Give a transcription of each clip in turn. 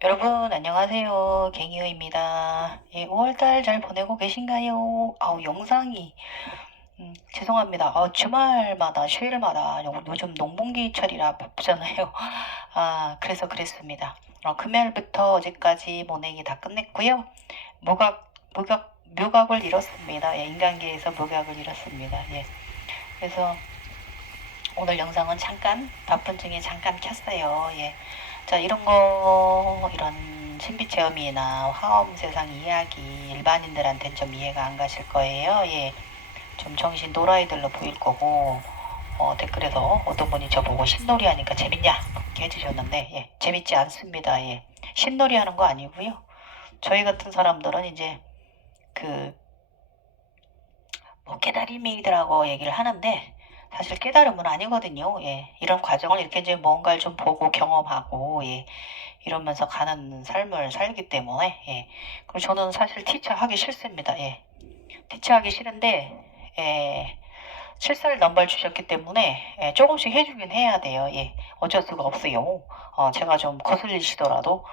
여러분 안녕하세요. 갱이유입니다. 예, 5월달 잘 보내고 계신가요? 영상이 죄송합니다. 주말마다 휴일마다 요즘 농번기철이라 바쁘잖아요. 그래서 그랬습니다. 금요일부터 어제까지 모내기 다 끝냈고요. 묘각을 잃었습니다. 예, 인간계에서 묘각을 잃었습니다. 예. 그래서 오늘 영상은 잠깐 바쁜 중에 잠깐 켰어요. 예. 자, 이런 신비 체험이나 화엄 세상 이야기 일반인들한테는 좀 이해가 안 가실 거예요. 예. 좀 정신 도라이들로 보일 거고, 댓글에서 어떤 분이 저보고 신놀이 하니까 재밌냐? 이렇게 해주셨는데, 예. 재밌지 않습니다. 예. 신놀이 하는 거 아니고요. 저희 같은 사람들은 이제 그, 깨달음이더라고 얘기를 하는데, 사실 깨달음은 아니거든요. 예. 이런 과정을 이렇게 이제 뭔가를 좀 보고 경험하고, 예. 이러면서 가는 삶을 살기 때문에, 예. 그리고 저는 사실 티처 하기 싫습니다. 예. 티처 하기 싫은데, 예. 7살 넘발 주셨기 때문에, 예. 조금씩 해주긴 해야 돼요. 예. 어쩔 수가 없어요. 제가 좀 거슬리시더라도,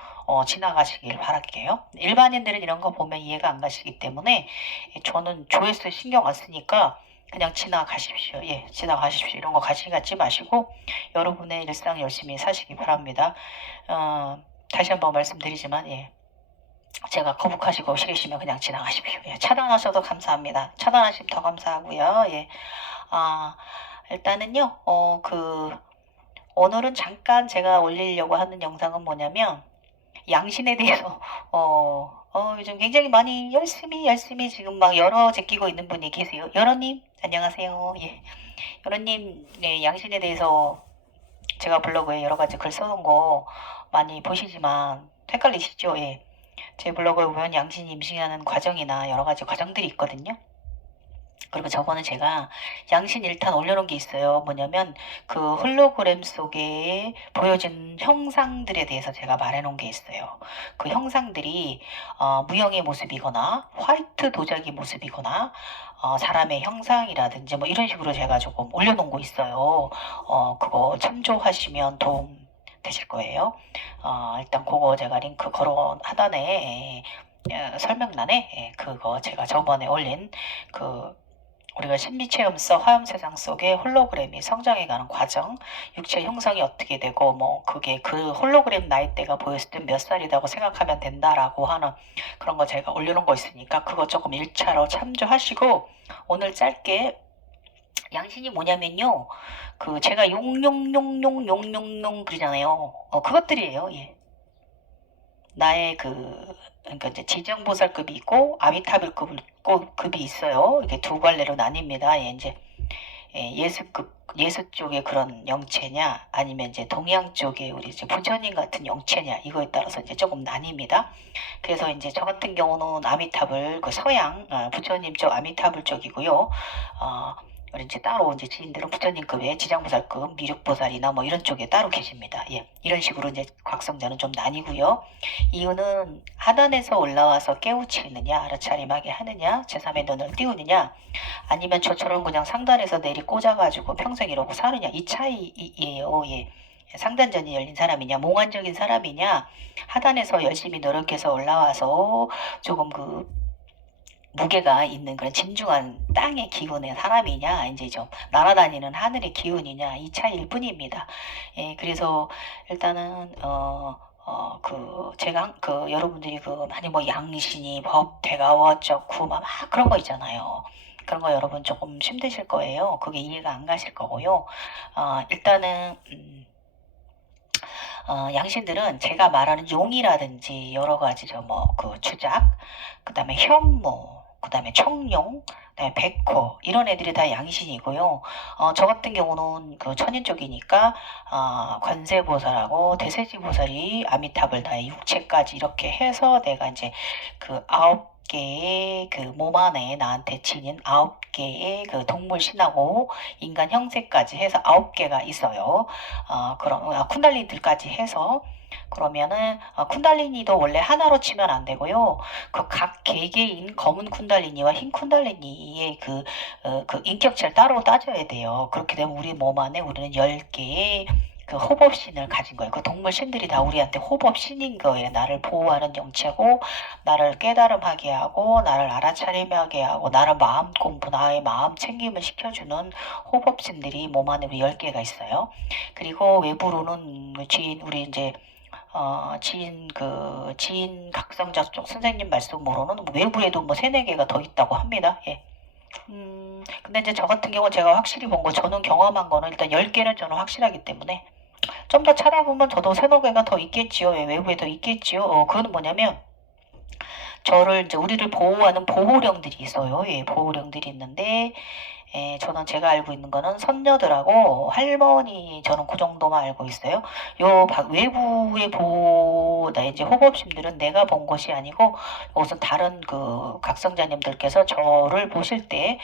지나가시길 바랄게요. 일반인들은 이런 거 보면 이해가 안 가시기 때문에, 예. 저는 조회수 신경 안 쓰니까, 그냥 지나가십시오. 예, 지나가십시오. 이런 거 관심 갖지 마시고, 여러분의 일상 열심히 사시기 바랍니다. 어, 다시 한번 말씀드리지만, 예. 제가 거북하시고 싫으시면 그냥 지나가십시오. 예, 차단하셔도 감사합니다. 차단하시면 더 감사하고요. 예. 아, 일단은요, 오늘은 잠깐 제가 올리려고 하는 영상은 뭐냐면, 양신에 대해서, 요즘 굉장히 많이 열심히 지금 막 열어 제끼고 있는 분이 계세요. 열어님, 안녕하세요. 예. 열어님, 네, 양신에 대해서 제가 블로그에 여러 가지 글 써놓은 거 많이 보시지만 헷갈리시죠? 예. 제 블로그에 보면 양신이 임신하는 과정이나 여러 가지 과정들이 있거든요. 그리고 저거는 제가 양신 1탄 올려놓은 게 있어요. 뭐냐면 그 홀로그램 속에 보여진 형상들에 대해서 제가 말해놓은 게 있어요. 그 형상들이 무형의 모습이거나 화이트 도자기 모습이거나 사람의 형상이라든지 뭐 이런 식으로 제가 조금 올려놓은 거 있어요. 그거 참조하시면 도움 되실 거예요. 일단 그거 제가 링크 걸어 하단에 설명란에 그거 제가 저번에 올린 그 우리가 심리체험 속 화엄 세상 속에 홀로그램이 성장해가는 과정, 육체 형성이 어떻게 되고, 뭐, 그게 그 홀로그램 나이대가 보였을 때 몇 살이라고 생각하면 된다라고 하는 그런 거 제가 올려놓은 거 있으니까 그거 조금 1차로 참조하시고, 오늘 짧게 양신이 뭐냐면요. 그 제가 용용용용용용용 그러잖아요. 그것들이에요. 예. 나의 그러니까 이제 지정보살급이 있고 아미타불급이 있어요. 이게 두 갈래로 나뉩니다. 예, 이제 예수 쪽의 그런 영체냐, 아니면 이제 동양 쪽의 우리 이제 부처님 같은 영체냐, 이거에 따라서 이제 조금 나뉩니다. 그래서 이제 저 같은 경우는 아미타불, 그 서양, 부처님 쪽 아미타불 쪽이고요. 우리 이제 따로 이제 지인들은 부처님급의 지장보살급, 미륵보살이나 뭐 이런 쪽에 따로 계십니다. 예. 이런 식으로 이제 각성자는 좀 나뉘고요. 이유는 하단에서 올라와서 깨우치느냐, 알아차림하게 하느냐, 제3의 눈을 띄우느냐, 아니면 저처럼 그냥 상단에서 내리 꽂아가지고 평생 이러고 사느냐, 이 차이예요. 예. 상단전이 열린 사람이냐, 몽환적인 사람이냐, 하단에서 열심히 노력해서 올라와서 조금 무게가 있는 그런 진중한 땅의 기운의 사람이냐, 이제 좀 날아다니는 하늘의 기운이냐, 이 차이일 뿐입니다. 예, 그래서 일단은, 제가, 여러분들이 많이 뭐 양신이, 법, 대가워, 어쩌고, 막 그런 거 있잖아요. 그런 거 여러분 조금 힘드실 거예요. 그게 이해가 안 가실 거고요. 일단은, 양신들은 제가 말하는 용이라든지 여러 가지 주작, 그 다음에 현무, 그 다음에 청룡, 그다음에 백호 이런 애들이 다 양신이고요. 저 같은 경우는 그 천인 쪽이니까 관세보살하고 대세지보살이 아미타불 나의 육체까지 이렇게 해서 내가 이제 그 9개의 그 몸 안에 나한테 지닌 9개의 그 동물 신하고 인간 형체까지 해서 9개가 있어요. 그럼 쿤달리들까지 해서 그러면은 쿤달리니도 원래 하나로 치면 안 되고요. 그 각 개개인 검은 쿤달리니와 흰 쿤달리니의 그 인격체를 따로 따져야 돼요. 그렇게 되면 우리 몸 안에 우리는 10개의 그 호법신을 가진 거예요. 그 동물신들이 다 우리한테 호법신인 거예요. 나를 보호하는 영체고, 나를 깨달음하게 하고, 나를 알아차림하게 하고, 나를 마음 공부, 나의 마음 챙김을 시켜주는 호법신들이 몸 안에 우리 10개가 있어요. 그리고 외부로는 우리 이제 지인 각성자 쪽 선생님 말씀으로는 외부에도 뭐 3, 4개가 더 있다고 합니다. 예. 근데 이제 저 같은 경우는 제가 확실히 본 거, 저는 경험한 거는 일단 10개는 저는 확실하기 때문에 좀 더 찾아보면 저도 3, 4개가 더 있겠지요. 예, 외부에 더 있겠지요. 그거는 뭐냐면 저를 이제 우리를 보호하는 보호령들이 있어요. 예, 보호령들이 있는데 저는 제가 알고 있는 거는 선녀들하고 할머니, 저는 그 정도만 알고 있어요. 외부의 나 이제 호법심들은 내가 본 것이 아니고 이것은 다른 그 각성자님들께서 저를 보실 때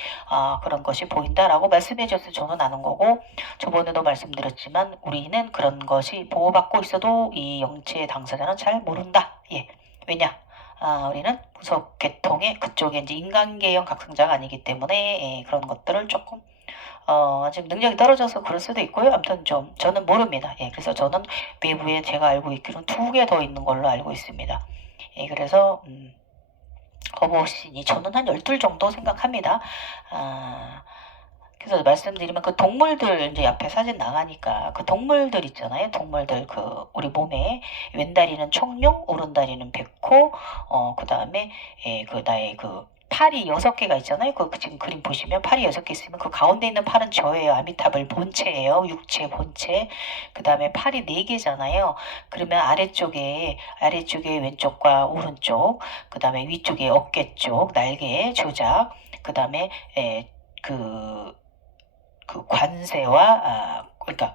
그런 것이 보인다라고 말씀해 주셔서 저는 아는 거고, 저번에도 말씀드렸지만 우리는 그런 것이 보호받고 있어도 이 영체 당사자는 잘 모른다. 예. 왜냐? 우리는 무속 계통의 그쪽에 이제 인간계형 각성자가 아니기 때문에 그런 것들을 조금 지금 능력이 떨어져서 그럴 수도 있고요. 아무튼 좀 저는 모릅니다. 예, 그래서 저는 외부에 제가 알고 있기로는 2개 더 있는 걸로 알고 있습니다. 예, 그래서 거부신이 저는 한 12 정도 생각합니다. 그래서 말씀드리면 그 동물들 이제 앞에 사진 나가니까 그 동물들 있잖아요. 동물들 그 우리 몸에 왼다리는 청룡, 오른다리는 백호, 그 다음에 그 나의 그 팔이 6개가 있잖아요. 지금 그림 보시면 팔이 6개 있으면 그 가운데 있는 팔은 저예요. 아미타불 본체예요. 육체 본체. 그 다음에 팔이 4개잖아요. 그러면 아래쪽에 왼쪽과 오른쪽, 그 다음에 위쪽에 어깨 쪽, 날개, 조작, 그 다음에 그 관세와 그러니까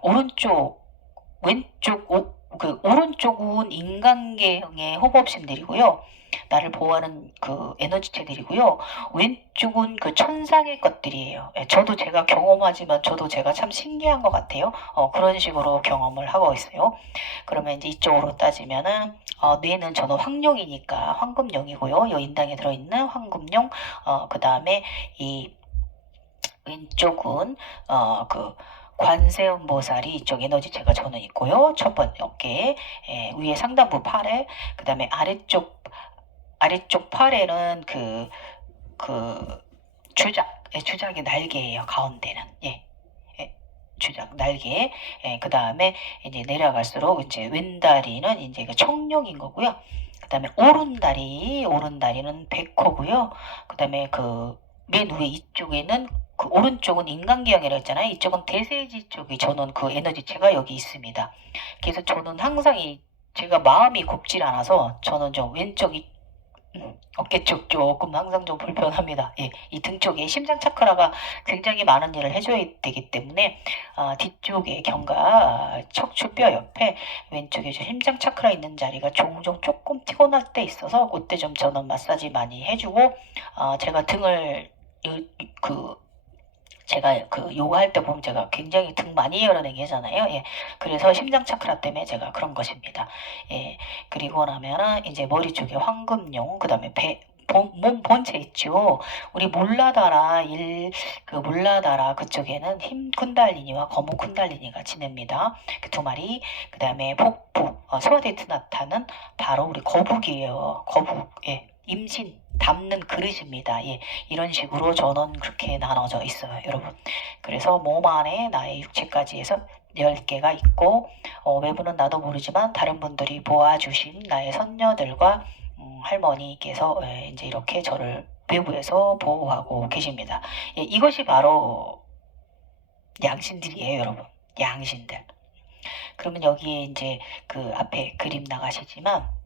오른쪽은 인간계형의 호법신들이고요. 나를 보호하는 그 에너지체들이고요. 왼쪽은 그 천상의 것들이에요. 저도 제가 경험하지만 저도 제가 참 신기한 것 같아요. 그런 식으로 경험을 하고 있어요. 그러면 이제 이쪽으로 따지면은 뇌는 저는 황룡이니까 황금룡이고요. 요 인당에 들어있는 황금룡, 그 다음에 이 왼쪽은 그 관세음보살이 이쪽 에너지체가 저는 있고요. 첫 번째 어깨, 위에 상단부 팔에, 그 다음에 아래쪽 팔에는 그 주작의 날개예요. 가운데는 주작 날개. 그 다음에 이제 내려갈수록 이제 왼다리는 이제 그 청룡인 거고요. 그 다음에 오른다리는 백호고요. 그 다음에 그 맨 위에 이쪽에는 그 오른쪽은 인간계형이라고 했잖아요. 이쪽은 대세지 쪽이 저는 그 에너지체가 여기 있습니다. 그래서 저는 항상 제가 마음이 곱질 않아서 저는 좀 왼쪽이 어깨 쪽 조금 항상 좀 불편합니다. 예, 이 등 쪽에 심장 차크라가 굉장히 많은 일을 해줘야 되기 때문에 뒤쪽에 경과 척추뼈 옆에 왼쪽에 심장 차크라 있는 자리가 종종 조금 피곤할 때 있어서 그때 좀 저는 마사지 많이 해주고 제가 등을 제가 그 요가할 때 보면 제가 굉장히 등 많이 열어내기 하잖아요. 예. 그래서 심장 차크라 때문에 제가 그런 것입니다. 예. 그리고 나면은 이제 머리 쪽에 황금용, 그 다음에 몸 본체 있죠. 우리 몰라다라 그쪽에는 흰 쿤달리니와 검은 쿤달리니가 지냅니다. 그 2마리. 그 다음에 복부, 소아데트나타는 바로 우리 거북이에요. 거북. 예. 임신 담는 그릇입니다. 예, 이런 식으로 저는 그렇게 나눠져 있어요, 여러분. 그래서 몸 안에 나의 육체까지 해서 10개가 있고 외부는 나도 모르지만 다른 분들이 보아주신 나의 선녀들과 할머니께서 이제 이렇게 저를 외부에서 보호하고 계십니다. 예, 이것이 바로 양신들이에요, 여러분. 양신들. 그러면 여기에 이제 그 앞에 그림 나가시지만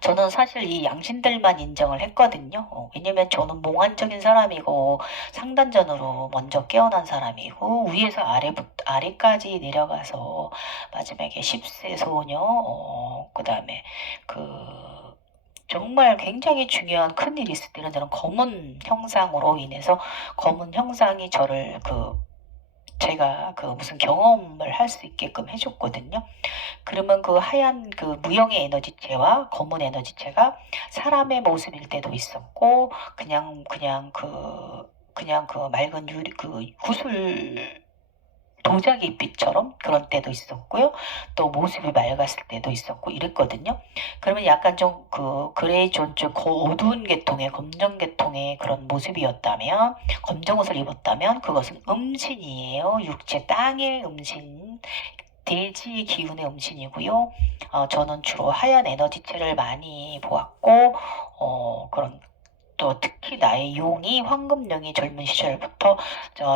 저는 사실 이 양신들만 인정을 했거든요. 왜냐면 저는 몽환적인 사람이고 상단전으로 먼저 깨어난 사람이고 위에서 아래까지 내려가서 마지막에 10세 소녀, 그 다음에 정말 굉장히 중요한 큰일이 있을 때는 저는 검은 형상으로 인해서 검은 형상이 저를 제가 무슨 경험을 할 수 있게끔 해줬거든요. 그러면 그 하얀 그 무형의 에너지체와 검은 에너지체가 사람의 모습일 때도 있었고, 그냥 그 맑은 구슬도 도자기빛처럼 그런 때도 있었고요. 또 모습이 맑았을 때도 있었고 이랬거든요. 그러면 약간 좀 그 그레이 존 좀 어두운 계통의 검정 계통의 그런 모습이었다면 검정 옷을 입었다면 그것은 음신이에요. 육체 땅의 음신. 대지의 기운의 음신이고요. 저는 주로 하얀 에너지체를 많이 보았고 그런 또 특히 나의 용이 황금령이 젊은 시절부터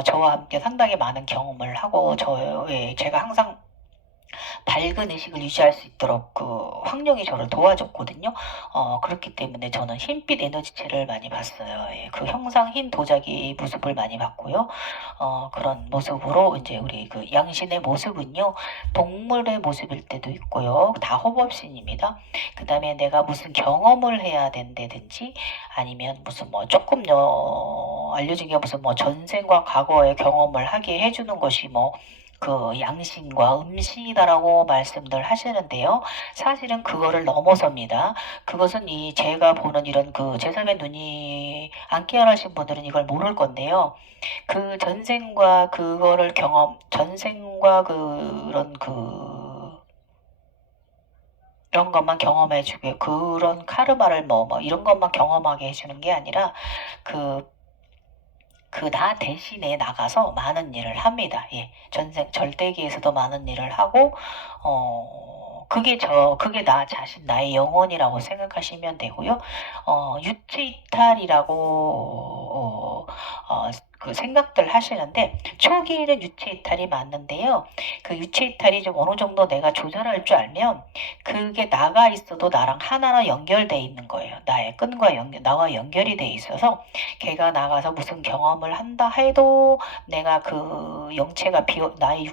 저와 함께 상당히 많은 경험을 하고 제가 항상 밝은 의식을 유지할 수 있도록 그 환경이 저를 도와줬거든요. 그렇기 때문에 저는 흰빛 에너지체를 많이 봤어요. 예, 그 형상 흰 도자기 모습을 많이 봤고요. 그런 모습으로 이제 우리 그 양신의 모습은요, 동물의 모습일 때도 있고요. 다 호법신입니다. 그 다음에 내가 무슨 경험을 해야 된다든지 아니면 무슨 뭐 조금 알려진 게 무슨 뭐 전생과 과거의 경험을 하게 해주는 것이 뭐 그 양신과 음신이다라고 말씀들 하시는데요. 사실은 그거를 넘어섭니다. 그것은 이 제가 보는 이런 그 제3의 눈이 안 깨어나신 분들은 이걸 모를 건데요. 그 전생과 그거를 전생과 그런 이런 것만 경험해 주게, 그런 카르마를 뭐 이런 것만 경험하게 해주는 게 아니라 그 나 대신에 나가서 많은 일을 합니다. 예. 절대기에서도 많은 일을 하고, 그게 나 자신, 나의 영혼이라고 생각하시면 되고요. 유체 이탈이라고, 그 생각들 하시는데, 초기에는 유체 이탈이 맞는데요. 그 유체 이탈이 좀 어느 정도 내가 조절할 줄 알면, 그게 나가 있어도 나랑 하나로 연결돼 있는 거예요. 나의 끈과 나와 연결이 돼 있어서, 걔가 나가서 무슨 경험을 한다 해도 내가 그 나의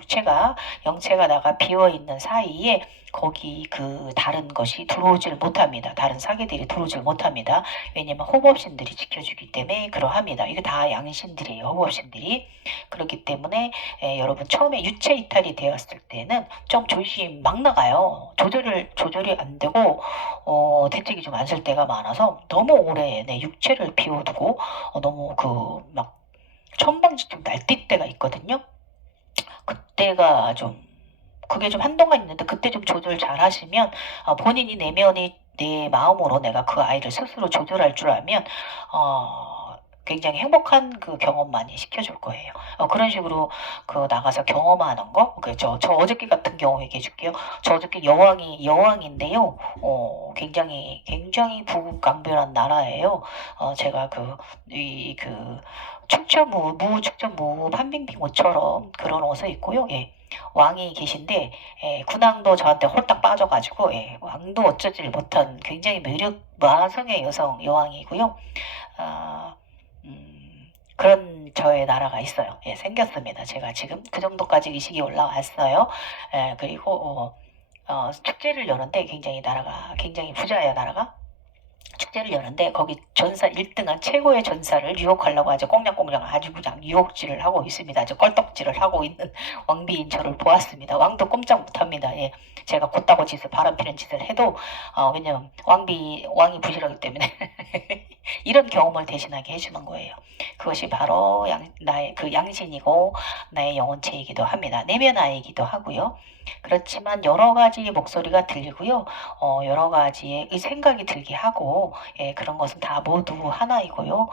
영체가 나가 비어 있는 사이에 거기 그 다른 것이 들어오질 못합니다. 다른 사계들이 들어오질 못합니다. 왜냐면 호법신들이 지켜주기 때문에 그러합니다. 이게 다 양신들이에요. 호법신들이. 그렇기 때문에 여러분 처음에 유체 이탈이 되었을 때는 좀 조심 막 나가요. 조절이 안 되고 대책이 좀 안 쓸 때가 많아서 너무 오래 내 육체를 비워두고 너무 막 천방지축 날뛸 때가 있거든요. 그때가 좀 그게 좀 한동안 있는데 그때 좀 조절 잘 하시면 본인이 내면이 내 마음으로 내가 그 아이를 스스로 조절할 줄 알면 굉장히 행복한 그 경험 많이 시켜줄 거예요. 그런 식으로 그 나가서 경험하는 거. 저 어저께 같은 경우 얘기해 줄게요. 저 어저께 여왕인데요. 굉장히 부강변한 나라예요. 제가 무축전무 판빙빙 옷처럼 그런 옷을 입고요. 예. 왕이 계신데 군왕도 저한테 홀딱 빠져가지고 왕도 어쩌질 못한 굉장히 마성의 여왕이고요. 아, 그런 저의 나라가 있어요. 예, 생겼습니다. 제가 지금 그 정도까지 의식이 올라왔어요. 그리고 축제를 여는데 나라가 굉장히 부자예요, 나라가. 축제를 여는데 거기 전사 1등한 최고의 전사를 유혹하려고 아주 꽁냥꽁냥 아주 그냥 유혹질을 하고 있습니다. 아주 껄떡질을 하고 있는 왕비인 저를 보았습니다. 왕도 꼼짝 못합니다. 예, 제가 곧다고 바람피는 짓을 해도 왜냐면 왕이 부실하기 때문에 이런 경험을 대신하게 해주는 거예요. 그것이 바로 나의 그 양신이고 나의 영혼체이기도 합니다. 내면 아이기도 하고요. 그렇지만 여러 가지의 목소리가 들리고요. 여러 가지의 생각이 들게 하고 그런 것은 다 모두 하나이고요.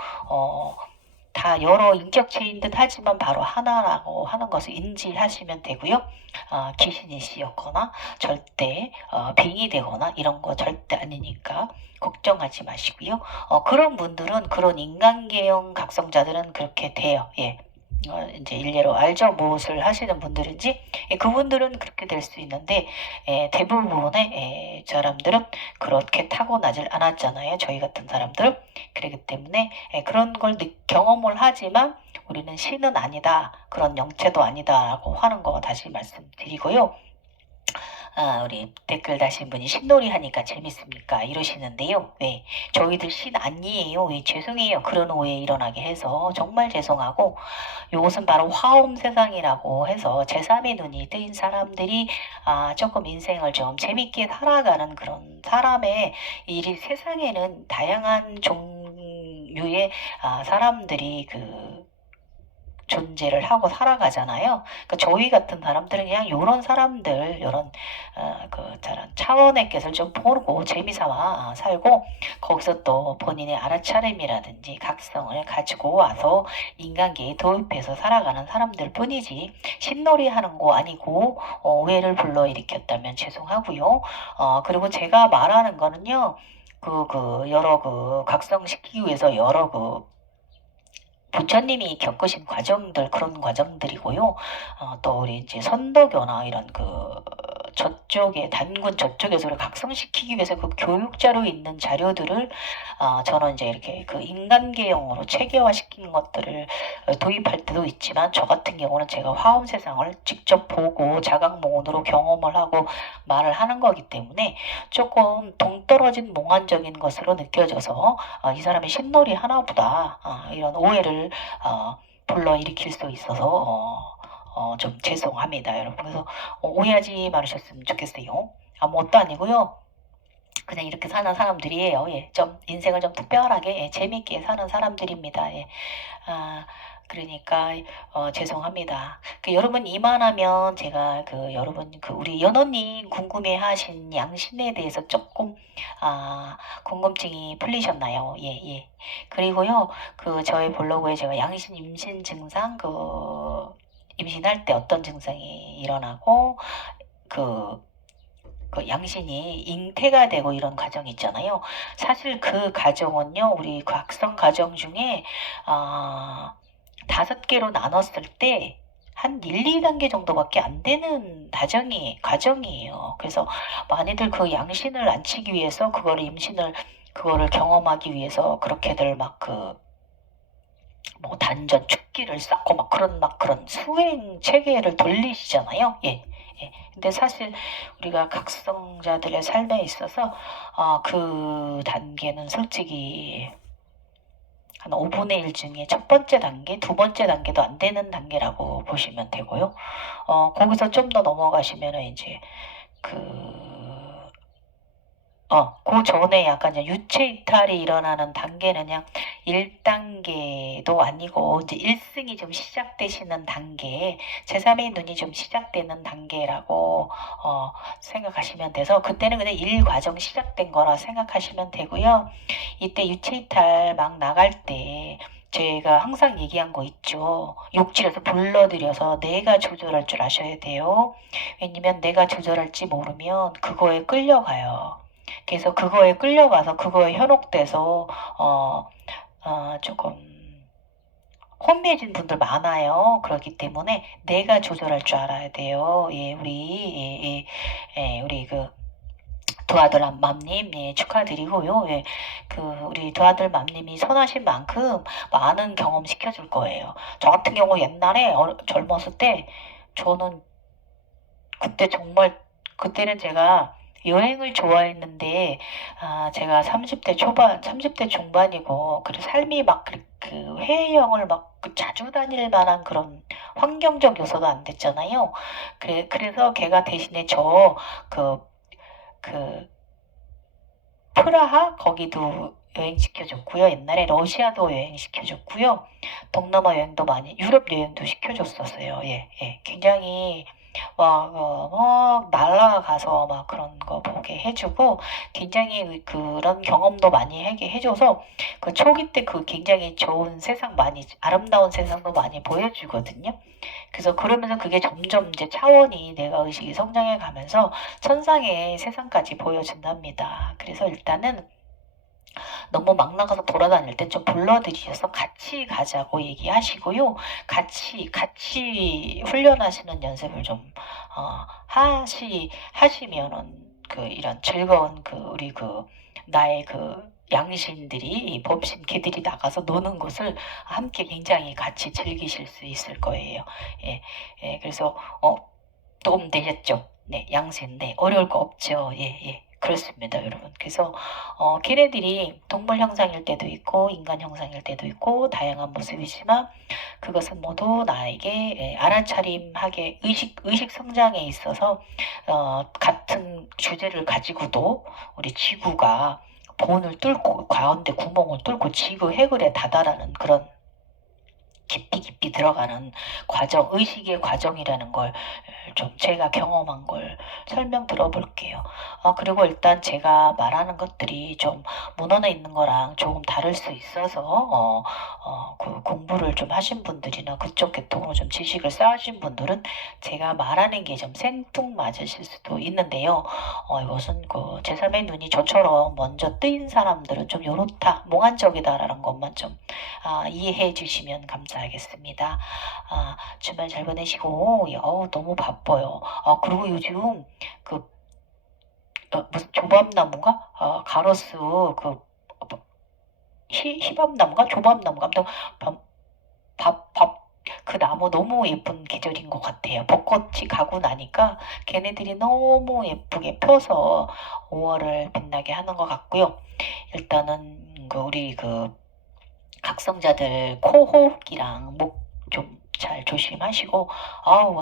다 여러 인격체인 듯 하지만 바로 하나라고 하는 것을 인지하시면 되고요. 귀신이 씌었거나 절대 빙이 되거나 이런 거 절대 아니니까 걱정하지 마시고요. 그런 분들은 그런 인간계형 각성자들은 그렇게 돼요. 예. 이제 일례로 알죠? 무엇을 하시는 분들인지. 그분들은 그렇게 될 수 있는데 대부분의 사람들은 그렇게 타고나질 않았잖아요. 저희 같은 사람들은. 그렇기 때문에 그런 걸 경험을 하지만 우리는 신은 아니다. 그런 영체도 아니다라고 하는 거 다시 말씀드리고요. 우리 댓글 다신 분이 신놀이 하니까 재밌습니까? 이러시는데요. 네, 저희들 신 아니에요. 왜 죄송해요. 그런 오해 일어나게 해서 정말 죄송하고 이것은 바로 화엄 세상이라고 해서 제3의 눈이 뜨인 사람들이 조금 인생을 좀 재밌게 살아가는 그런 사람의 일이 세상에는 다양한 종류의 사람들이 존재를 하고 살아가잖아요. 그러니까 저희 같은 사람들은 그냥 요런 사람들, 요런 저런 차원의 것을 좀 모르고 재미삼아 살고 거기서 또 본인의 알아차림이라든지 각성을 가지고 와서 인간계에 도입해서 살아가는 사람들 뿐이지 신놀이 하는 거 아니고 오해를 불러일으켰다면 죄송하고요. 그리고 제가 말하는 거는요. 여러 각성시키기 위해서 여러 부처님이 겪으신 과정들, 그런 과정들이고요. 또 우리 이제 선도교나 이런 저쪽에, 단군 저쪽에서 각성시키기 위해서 그 교육자로 있는 자료들을, 저는 이제 이렇게 그 인간계용으로 체계화시킨 것들을 도입할 때도 있지만, 저 같은 경우는 제가 화엄 세상을 직접 보고 자각몽으로 경험을 하고 말을 하는 거기 때문에 조금 동떨어진 몽환적인 것으로 느껴져서, 이 사람이 신놀이 하나보다, 이런 오해를 불러일으킬 수 있어서 좀 죄송합니다, 여러분. 그래서 오해하지 말으셨으면 좋겠어요. 아무것도 아니고요. 그냥 이렇게 사는 사람들이에요. 예, 좀 인생을 좀 특별하게 재밌게 사는 사람들입니다. 예. 그러니까 죄송합니다. 여러분 이만하면 제가 여러분 우리 연호님 궁금해하신 양신에 대해서 조금 궁금증이 풀리셨나요? 예, 예. 그리고요 저의 블로그에 제가 양신 임신 증상 임신할 때 어떤 증상이 일어나고 양신이 잉태가 되고 이런 과정이 있잖아요. 사실 그 과정은요, 우리 각성 과정 중에, 5개로 나눴을 때, 한 1, 2단계 정도밖에 안 되는 과정이에요. 그래서 많이들 그 양신을 안치기 위해서, 그거를 경험하기 위해서, 그렇게들 단전 축기를 쌓고 그런 수행 체계를 돌리시잖아요. 예. 예. 근데 사실 우리가 각성자들의 삶에 있어서 그 단계는 솔직히 한 5분의 1 중에 첫 번째 단계, 두 번째 단계도 안 되는 단계라고 보시면 되고요. 거기서 좀 더 넘어가시면은 이제 그 전에 약간 이제 유체 이탈이 일어나는 단계는 그냥 1단계도 아니고 이제 1승이 좀 시작되시는 단계, 제3의 눈이 좀 시작되는 단계라고 생각하시면 돼서 그때는 그냥 1과정 시작된 거라 생각하시면 되고요. 이때 유체 이탈 막 나갈 때 제가 항상 얘기한 거 있죠. 욕실에서 불러들여서 내가 조절할 줄 아셔야 돼요. 왜냐면 내가 조절할지 모르면 그거에 끌려가요. 그래서 그거에 끌려가서 그거에 현혹돼서 조금 혼미해진 분들 많아요. 그렇기 때문에 내가 조절할 줄 알아야 돼요. 예, 우리 두아들 맘님, 예, 축하드리고요. 예, 우리 두아들 맘님이 선하신 만큼 많은 경험 시켜줄 거예요. 저 같은 경우 옛날에 젊었을 때 저는 그때는 제가 여행을 좋아했는데, 제가 30대 중반이고, 그리고 삶이 해외여행을 자주 다닐 만한 그런 환경적 요소도 안 됐잖아요. 그래서 걔가 대신에 프라하? 거기도 여행시켜줬고요. 옛날에 러시아도 여행시켜줬고요. 동남아 여행도 유럽 여행도 시켜줬었어요. 예, 예. 굉장히 날아가서 그런 거 보게 해주고 굉장히 그런 경험도 많이 하게 해줘서 초기 때 굉장히 좋은 아름다운 세상도 많이 보여주거든요. 그래서 그러면서 그게 점점 이제 차원이 내가 의식이 성장해 가면서 천상의 세상까지 보여준답니다. 그래서 일단은 너무 막 나가서 돌아다닐 때 좀 불러들이셔서 같이 가자고 얘기하시고요. 같이 훈련하시는 연습을 좀 하시면은 이런 즐거운 우리 나의 양신들이 범신개들이 나가서 노는 것을 함께 굉장히 같이 즐기실 수 있을 거예요. 예, 예, 그래서 도움 되셨죠? 네, 양신인데 어려울 거 없죠. 예, 예. 그렇습니다, 여러분. 그래서 걔네들이 동물 형상일 때도 있고 인간 형상일 때도 있고 다양한 모습이지만 그것은 모두 나에게 알아차림하게 의식 성장에 있어서 같은 주제를 가지고도 우리 지구가 본을 뚫고 가운데 구멍을 뚫고 지구 해결에 다다라는 그런 깊이 들어가는 과정, 의식의 과정이라는 걸 좀 제가 경험한 걸 설명 들어볼게요. 그리고 일단 제가 말하는 것들이 좀 문헌에 있는 거랑 조금 다를 수 있어서 그 공부를 좀 하신 분들이나 그쪽 계통으로 좀 지식을 쌓으신 분들은 제가 말하는 게 좀 생뚱맞으실 수도 있는데요. 이것은 그 제3의 눈이 저처럼 먼저 뜨인 사람들은 좀 요렇다, 몽환적이다라는 것만 좀 이해해 주시면 감사하겠습니다. 주말 잘 보내시고, 너무 바빠요. 그리고 요즘 그 무슨 조밥나무인가? 가로수 그 희밥나무인가? 조밥나무인가? 아무튼 그 나무 너무 예쁜 계절인 것 같아요. 벚꽃이 가고 나니까 걔네들이 너무 예쁘게 펴서 5월을 빛나게 하는 것 같고요. 일단은 우리 각성자들 코호흡기랑 목 좀 잘 조심하시고,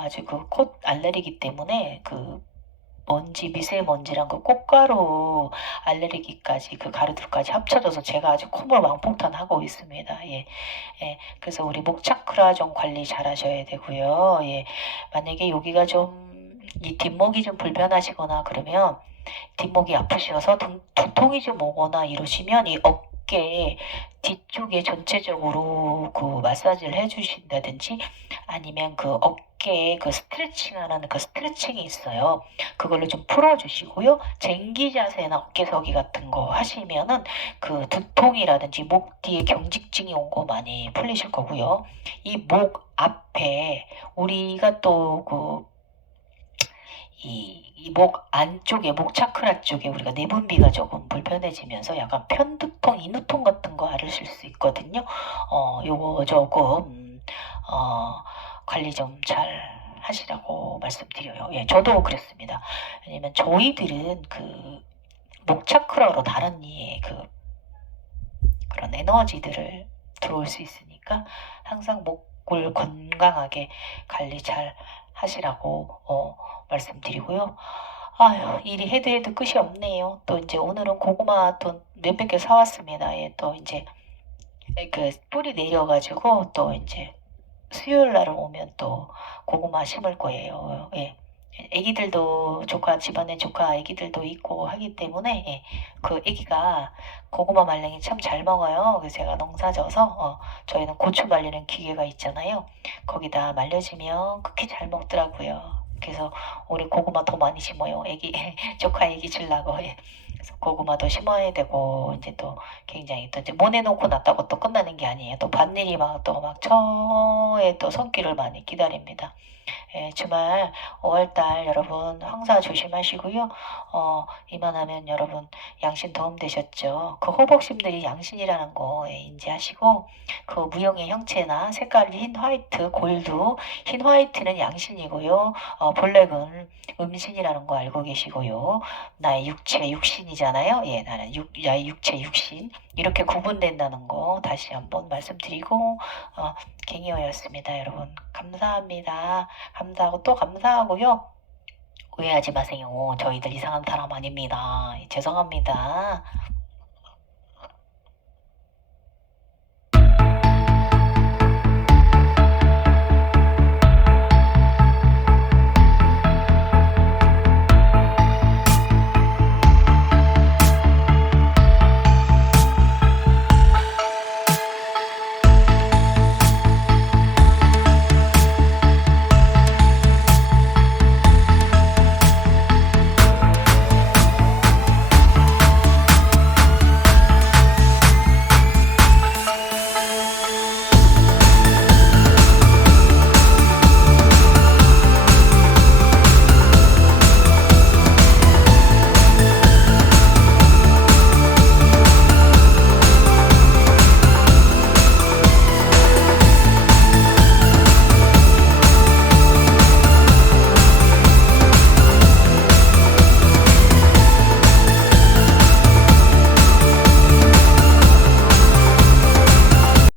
아주 그 콧 알레르기 때문에 미세먼지랑 그 꽃가루 알레르기까지 그 가루들까지 합쳐져서 제가 아주 콧물 왕폭탄하고 있습니다. 예. 예. 그래서 우리 목 차크라 좀 관리 잘 하셔야 되고요. 예. 만약에 여기가 이 뒷목이 좀 불편하시거나 그러면 뒷목이 아프셔서 두통이 좀 오거나 이러시면 이 어깨 뒤쪽에 전체적으로 마사지를 해주신다든지 아니면 어깨에 스트레칭하는 스트레칭이 있어요. 그걸로 좀 풀어주시고요. 쟁기 자세나 어깨서기 같은 거 하시면은 두통이라든지 목 뒤에 경직증이 온 거 많이 풀리실 거고요. 이 목 앞에 우리가 또 이 목 안쪽에, 목 차크라 쪽에 우리가 내분비가 조금 불편해지면서 약간 편두통, 인후통 같은 거 앓으실 수 있거든요. 요거 조금, 관리 좀 잘 하시라고 말씀드려요. 예, 저도 그랬습니다. 왜냐면 저희들은 목 차크라로 다른 그런 에너지들을 들어올 수 있으니까 항상 목을 건강하게 관리 잘 하시라고 말씀드리고요. 일이 해도 끝이 없네요. 또 이제 오늘은 고구마 또 몇백 개 사왔습니다. 예, 또 이제 뿌리 내려가지고 또 이제 수요일 날 오면 또 고구마 심을 거예요. 예. 집안에 조카 애기들도 있고 하기 때문에, 예, 애기가 고구마 말랭이 참 잘 먹어요. 그래서 제가 농사져서, 저희는 고추 말리는 기계가 있잖아요. 거기다 말려주면 그렇게 잘 먹더라고요. 그래서 우리 고구마 더 많이 심어요. 조카 애기 주려고. 예. 그래서 고구마도 심어야 되고, 이제 또 굉장히 또 이제 모내놓고 났다고 또 끝나는 게 아니에요. 또 밭일이 막 처에 또 손길을 많이 기다립니다. 예, 주말 5월달 여러분 황사 조심하시고요. 이만하면 여러분 양신 도움 되셨죠? 호복심들이 양신이라는 거 인지하시고 무형의 형체나 색깔이 흰 화이트, 골드, 흰 화이트는 양신이고요. 블랙은 음신이라는 거 알고 계시고요. 나의 육체 육신이잖아요. 예, 나의 육체 육신 이렇게 구분된다는 거 다시 한번 말씀드리고 갱이어였습니다. 여러분 감사합니다. 감사하고 또 감사하고요. 오해하지 마세요. 저희들 이상한 사람 아닙니다. 죄송합니다.